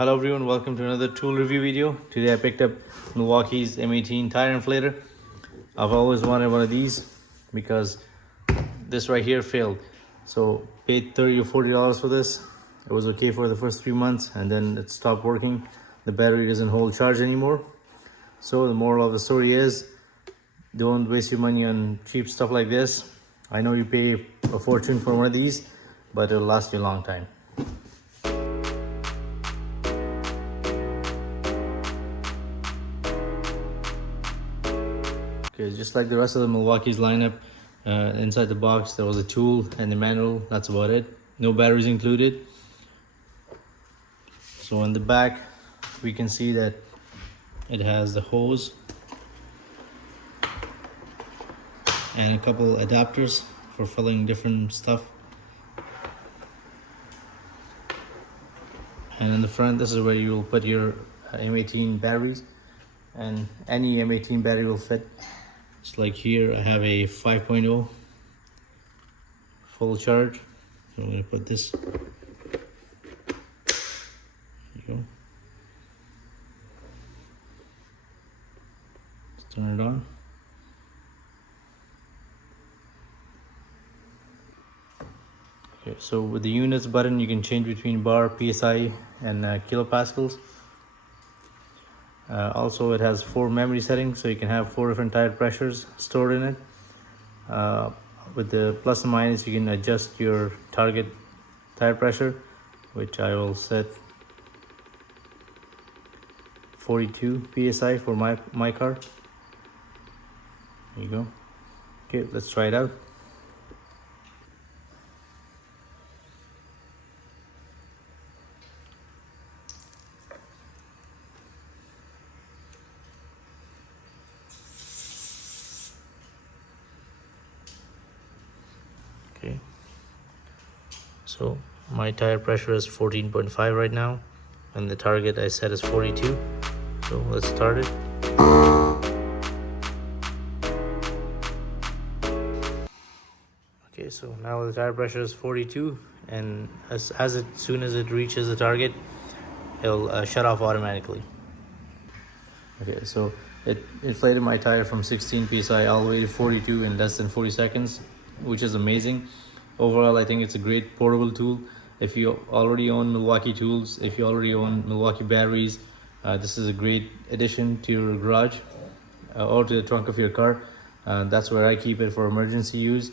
Hello everyone, welcome to another tool review video. Today I picked up Milwaukee's M18 tire inflator. I've always wanted one of these because this right here failed. So paid $30 or $40 for this. It was okay for the first 3 months and then it stopped working. The battery doesn't hold charge anymore. So the moral of the story is, don't waste your money on cheap stuff like this. I know you pay a fortune for one of these, but it'll last you a long time. Okay, just like the rest of the Milwaukee's lineup, inside the box there was a tool and a manual. That's about it. No batteries included. So on the back we can see that it has the hose and a couple adapters for filling different stuff. And in the front, this is where you will put your M18 batteries, and any M18 battery will fit. Just like here, I have a 5.0 full charge. So I'm going to put this. There you go. Let's turn it on. Okay, so with the units button, you can change between bar, psi, and kilopascals. Also, it has 4 memory settings, so you can have 4 different tire pressures stored in it. With the plus and minus, you can adjust your target tire pressure, which I will set 42 psi for my car. There you go. Okay, let's try it out. Okay, so my tire pressure is 14.5 right now, and the target I set is 42. So let's start it. Okay, so now the tire pressure is 42, and as soon as it reaches the target, it'll shut off automatically. Okay, so it inflated my tire from 16 psi all the way to 42 in less than 40 seconds, which is amazing. Overall, I think it's a great portable tool. If you already own Milwaukee tools, if you already own Milwaukee batteries, this is a great addition to your garage or to the trunk of your car. That's where I keep it for emergency use.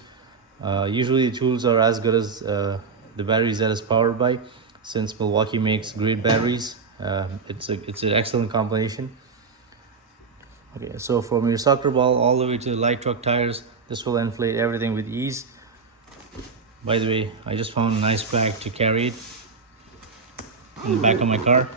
Usually the tools are as good as the batteries that it's powered by. Since Milwaukee makes great batteries, it's an excellent combination. Okay, so from your soccer ball all the way to the light truck tires, this will inflate everything with ease. By the way, I just found a nice bag to carry it in the back of my car.